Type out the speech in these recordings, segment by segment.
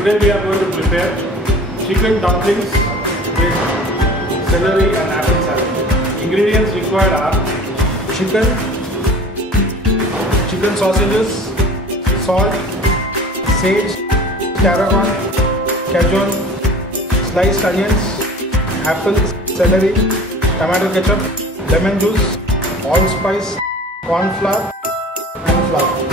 Today we are going to prepare chicken dumplings with celery and apple salad. Ingredients required are chicken sausages, salt, sage, tarragon, cajun, sliced onions, apple, celery, tomato ketchup, lemon juice, allspice, corn flour and flour.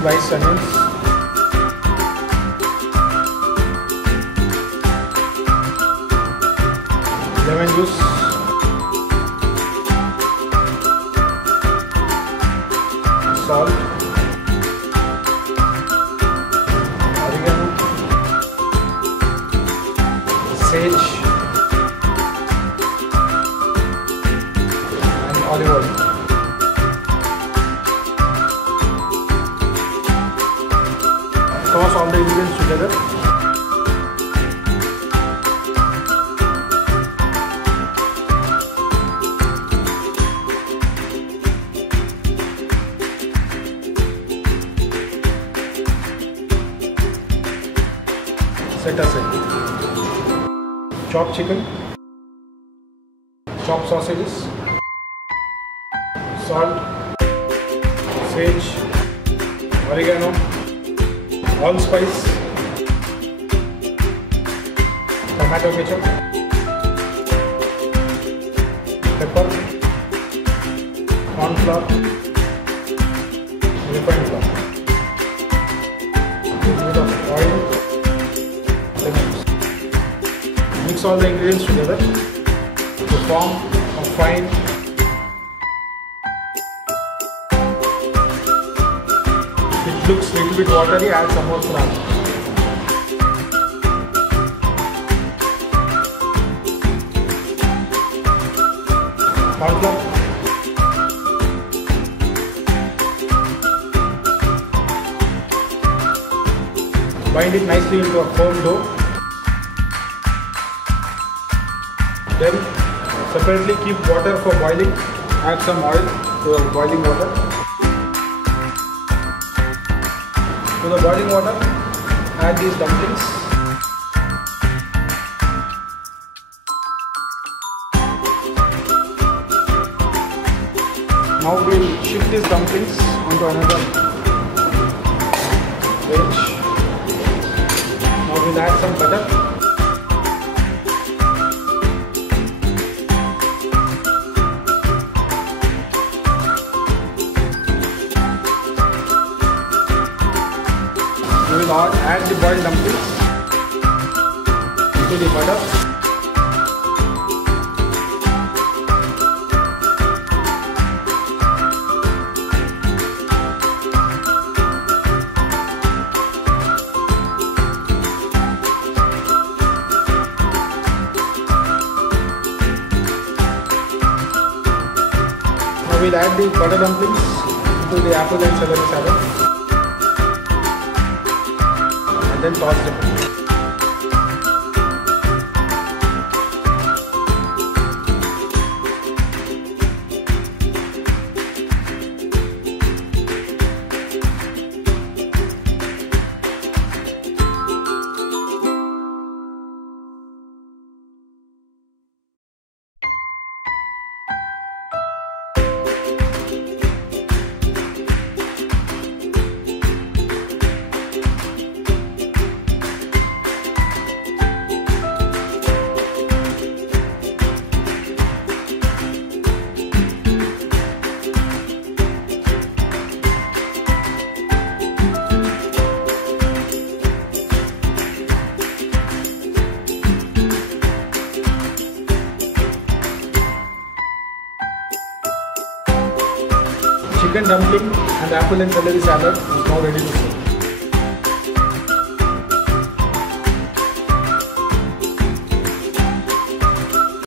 Sliced onions, lemon juice, salt, oregano, sage and olive oil. Toss all the ingredients together. Set aside. Chopped chicken, chopped sausages, salt, sage, oregano, allspice, tomato ketchup, pepper, corn flour, refined flour, a little bit of oil, lemons. Mix all the ingredients together to form a fine looks little bit watery, add some more flour. Corn flour. Bind it nicely into a firm dough. Then separately keep water for boiling. Add some oil to the boiling water. To the boiling water, add these dumplings. Now we will shift these dumplings onto another range. Now we will add some butter. We will add the boiled dumplings into the butter. Now we will add the butter dumplings into the apple and celery salad. And then toss them. chicken dumpling and apple and celery salad is now ready to serve.